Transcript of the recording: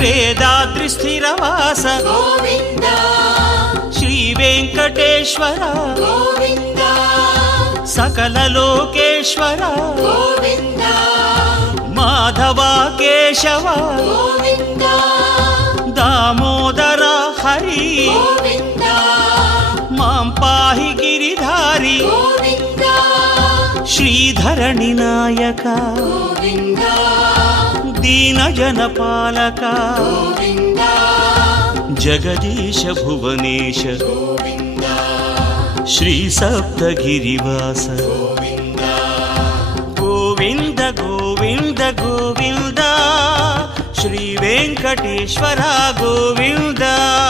వేదాద్రి స్థిరవాస గోవింద శ్రీ వెంకటేశ్వర గోవింద సకల లోకేశ్వర గోవింద మాధవ కేశవ గోవింద దామోదర హరి గోవింద మాం పాహి గిరిధారి గోవింద శ్రీధరణి నాయక గోవింద దీన జనపాలక గోవింద జగదీశ భువనేశ గోవింద శ్రీ సప్తగిరివాస గోవింద గోవింద గోవింద గోవింద శ్రీ వెంకటేశ్వర గోవింద